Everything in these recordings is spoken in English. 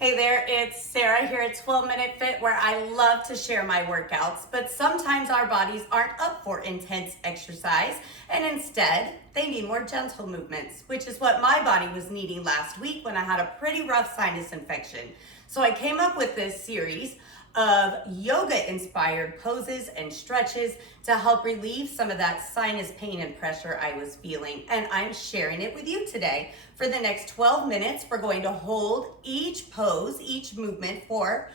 Hey there, it's Sarah here at 12 Minute Fit, where I love to share my workouts, but sometimes our bodies aren't up for intense exercise, and instead they need more gentle movements, which is what my body was needing last week when I had a pretty rough sinus infection. So I came up with this series of yoga-inspired poses and stretches to help relieve some of that sinus pain and pressure I was feeling, and I'm sharing it with you today. For the next 12 minutes, we're going to hold each pose, each movement for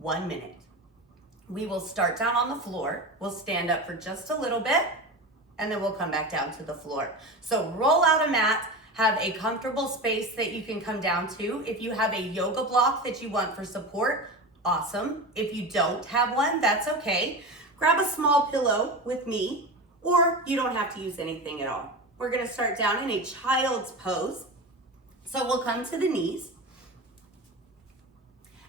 1 minute. We will start down on the floor. We'll stand up for just a little bit, and then we'll come back down to the floor. So roll out a mat, have a comfortable space that you can come down to. If you have a yoga block that you want for support, awesome. If you don't have one, that's okay. Grab a small pillow with me, or you don't have to use anything at all. We're gonna start down in a child's pose. So we'll come to the knees,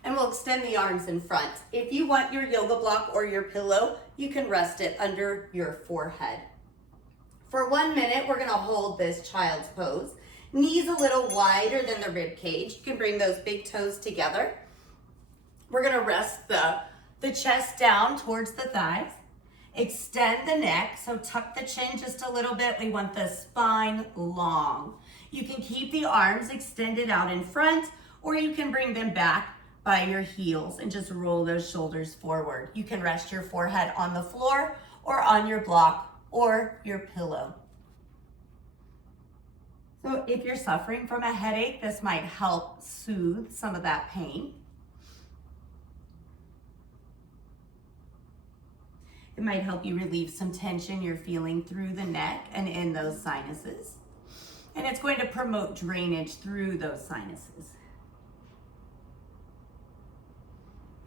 and we'll extend the arms in front. If you want your yoga block or your pillow, you can rest it under your forehead. For 1 minute, we're gonna hold this child's pose. Knees a little wider than the rib cage. You can bring those big toes together. We're gonna rest the chest down towards the thighs. Extend the neck, so tuck the chin just a little bit. We want the spine long. You can keep the arms extended out in front, or you can bring them back by your heels and just roll those shoulders forward. You can rest your forehead on the floor or on your block or your pillow. So if you're suffering from a headache, this might help soothe some of that pain. It might help you relieve some tension you're feeling through the neck and in those sinuses. And it's going to promote drainage through those sinuses.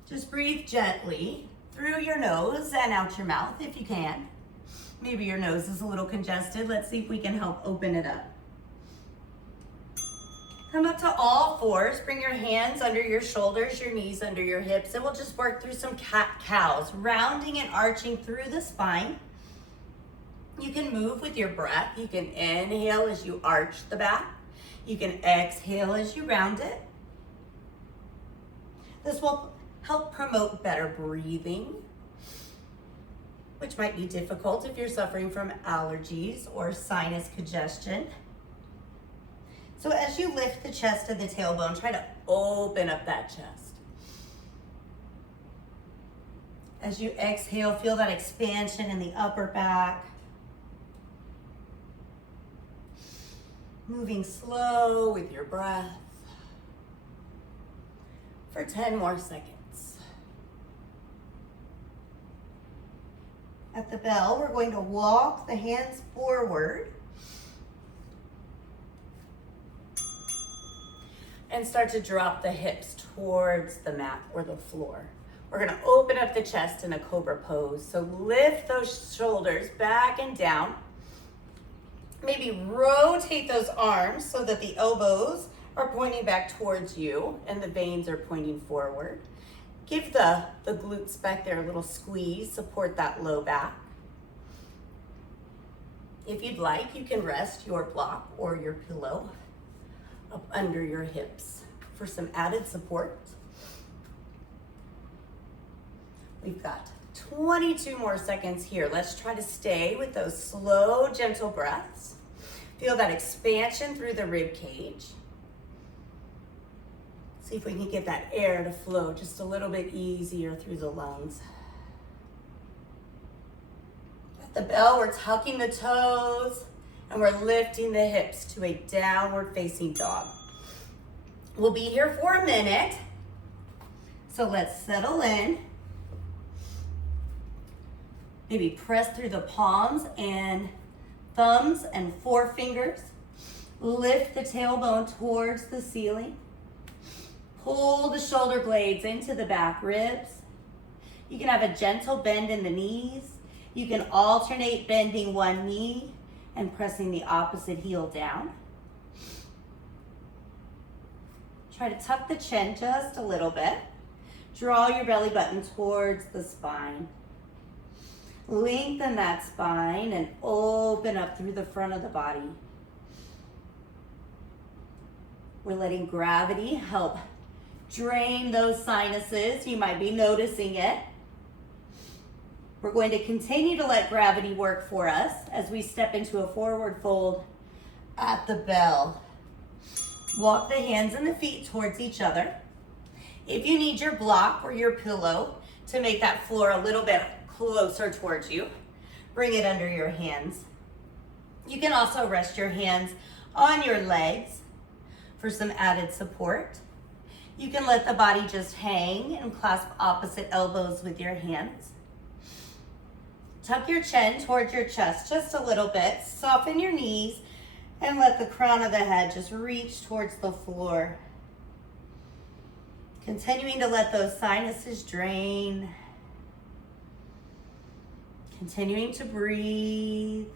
Just breathe gently through your nose and out your mouth if you can. Maybe your nose is a little congested. Let's see if we can help open it up. Come up to all fours, bring your hands under your shoulders, your knees under your hips, and we'll just work through some cat-cows, rounding and arching through the spine. You can move with your breath. You can inhale as you arch the back. You can exhale as you round it. This will help promote better breathing, which might be difficult if you're suffering from allergies or sinus congestion. So as you lift the chest and the tailbone, try to open up that chest. As you exhale, feel that expansion in the upper back. Moving slow with your breath for 10 more seconds. At the bell, we're going to walk the hands forward and start to drop the hips towards the mat or the floor. We're gonna open up the chest in a cobra pose. So lift those shoulders back and down. Maybe rotate those arms so that the elbows are pointing back towards you and the veins are pointing forward. Give the glutes back there a little squeeze, support that low back. If you'd like, you can rest your block or your pillow up under your hips for some added support. We've got 22 more seconds here. Let's try to stay with those slow, gentle breaths. Feel that expansion through the rib cage. See if we can get that air to flow just a little bit easier through the lungs. At the bell, we're tucking the toes, and we're lifting the hips to a downward facing dog. We'll be here for a minute, so let's settle in. Maybe press through the palms and thumbs and forefingers. Lift the tailbone towards the ceiling. Pull the shoulder blades into the back ribs. You can have a gentle bend in the knees. You can alternate bending one knee and pressing the opposite heel down. Try to tuck the chin just a little bit. Draw your belly button towards the spine. Lengthen that spine and open up through the front of the body. We're letting gravity help Drain those sinuses. You might be noticing it. We're going to continue to let gravity work for us as we step into a forward fold at the bell. Walk the hands and the feet towards each other. If you need your block or your pillow to make that floor a little bit closer towards you, bring it under your hands. You can also rest your hands on your legs for some added support. You can let the body just hang and clasp opposite elbows with your hands. Tuck your chin towards your chest just a little bit. Soften your knees and let the crown of the head just reach towards the floor. Continuing to let those sinuses drain. Continuing to breathe.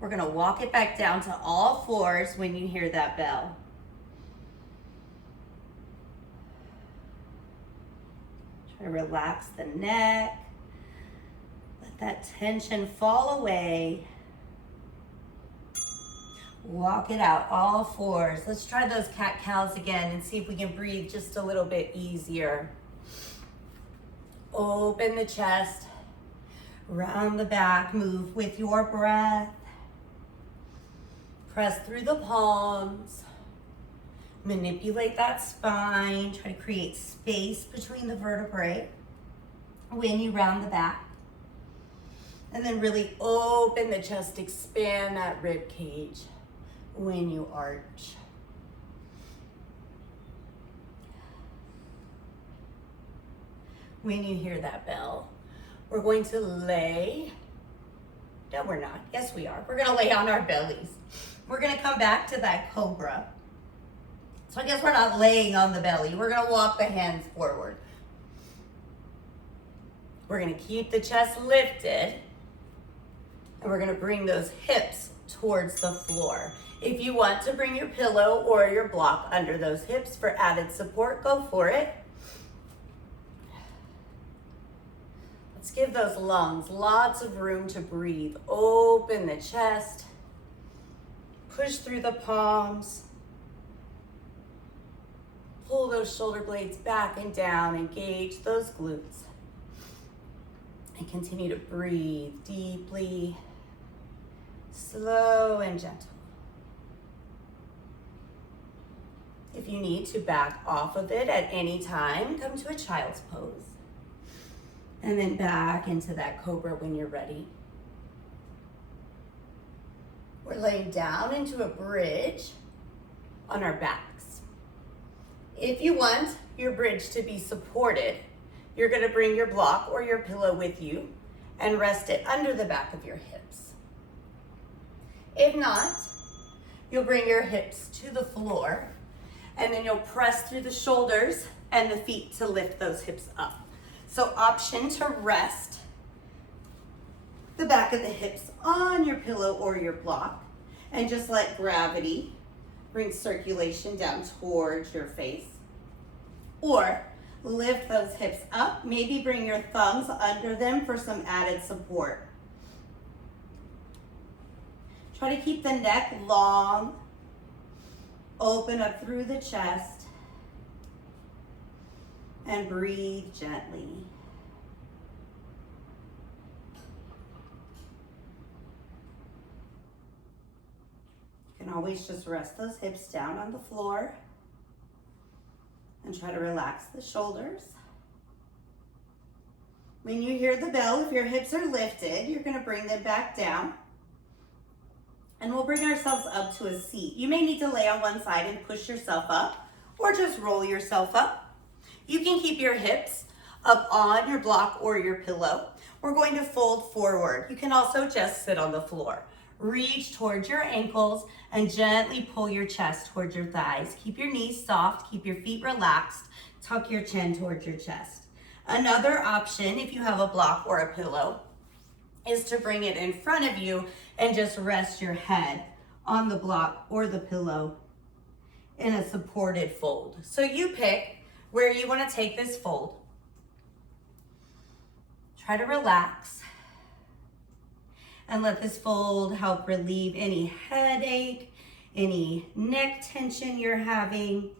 We're gonna walk it back down to all fours when you hear that bell. Try to relax the neck. Let that tension fall away. Walk it out, all fours. Let's try those cat-cows again and see if we can breathe just a little bit easier. Open the chest, round the back, move with your breath. Press through the palms. Manipulate that spine. Try to create space between the vertebrae when you round the back. And then really open the chest, expand that rib cage when you arch. When you hear that bell, we're going to lay. No, we're not. Yes, we are. We're gonna lay on our bellies. We're gonna come back to that cobra. So I guess we're not laying on the belly. We're gonna walk the hands forward. We're gonna keep the chest lifted, and we're gonna bring those hips towards the floor. If you want to bring your pillow or your block under those hips for added support, go for it. Let's give those lungs lots of room to breathe. Open the chest. Push through the palms. Pull those shoulder blades back and down. Engage those glutes. And continue to breathe deeply, slow and gentle. If you need to back off of it at any time, come to a child's pose. And then back into that cobra when you're ready. We're laying down into a bridge on our backs. If you want your bridge to be supported, you're gonna bring your block or your pillow with you and rest it under the back of your hips. If not, you'll bring your hips to the floor and then you'll press through the shoulders and the feet to lift those hips up. So option to rest the back of the hips on your pillow or your block and just let gravity bring circulation down towards your face. Or lift those hips up, maybe bring your thumbs under them for some added support. Try to keep the neck long, open up through the chest, and breathe gently. You can always just rest those hips down on the floor and try to relax the shoulders. When you hear the bell, if your hips are lifted, you're gonna bring them back down. And we'll bring ourselves up to a seat. You may need to lay on one side and push yourself up, or just roll yourself up. You can keep your hips up on your block or your pillow. We're going to fold forward. You can also just sit on the floor. Reach towards your ankles and gently pull your chest towards your thighs. Keep your knees soft, keep your feet relaxed, tuck your chin towards your chest. Another option, if you have a block or a pillow, is to bring it in front of you and just rest your head on the block or the pillow in a supported fold. So you pick where you want to take this fold. Try to relax and let this fold help relieve any headache, any neck tension you're having.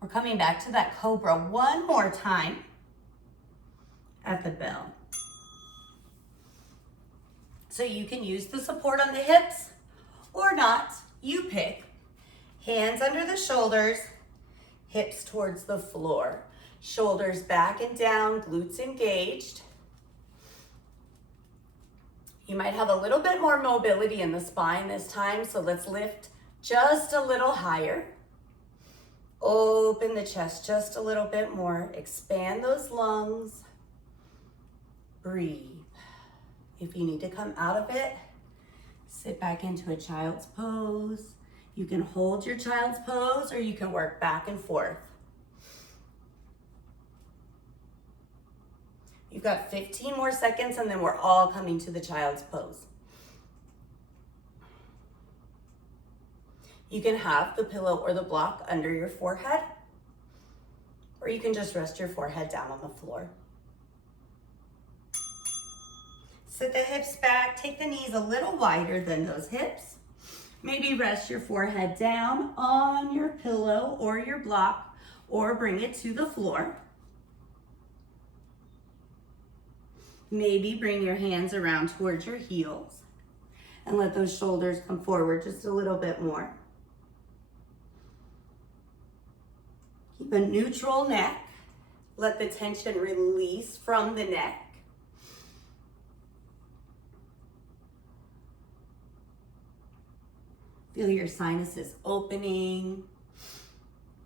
We're coming back to that cobra one more time at the bell. So you can use the support on the hips or not, you pick. Hands under the shoulders, hips towards the floor. Shoulders back and down, glutes engaged. You might have a little bit more mobility in the spine this time, so let's lift just a little higher. Open the chest just a little bit more. Expand those lungs. Breathe. If you need to come out of it, sit back into a child's pose. You can hold your child's pose or you can work back and forth. You've got 15 more seconds and then we're all coming to the child's pose. You can have the pillow or the block under your forehead, or you can just rest your forehead down on the floor. Sit the hips back, take the knees a little wider than those hips. Maybe rest your forehead down on your pillow or your block, or bring it to the floor. Maybe bring your hands around towards your heels and let those shoulders come forward just a little bit more. Keep a neutral neck. Let the tension release from the neck. Feel your sinuses opening.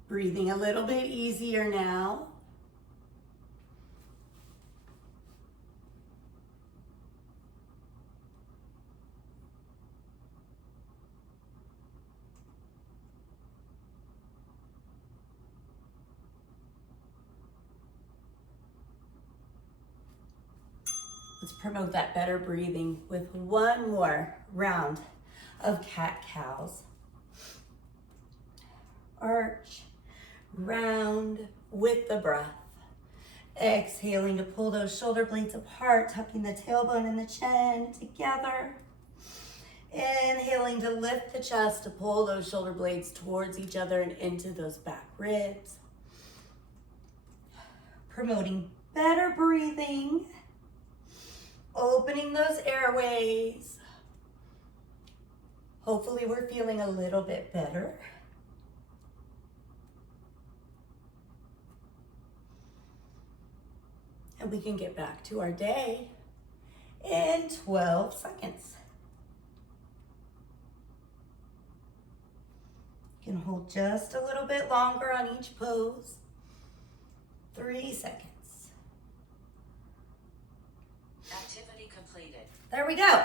Breathing a little bit easier now. Let's promote that better breathing with one more round of cat-cows. Arch, round with the breath. Exhaling to pull those shoulder blades apart, tucking the tailbone and the chin together. Inhaling to lift the chest, to pull those shoulder blades towards each other and into those back ribs. Promoting better breathing. Opening those airways. Hopefully we're feeling a little bit better. And we can get back to our day in 12 seconds. You can hold just a little bit longer on each pose. 3 seconds. Activity completed. There we go.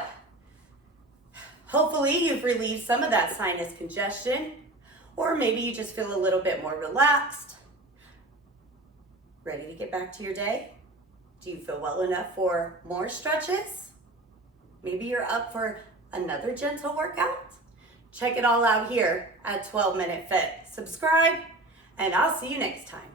Hopefully you've relieved some of that sinus congestion, or maybe you just feel a little bit more relaxed. Ready to get back to your day? Do you feel well enough for more stretches? Maybe you're up for another gentle workout? Check it all out here at 12 Minute Fit. Subscribe, and I'll see you next time.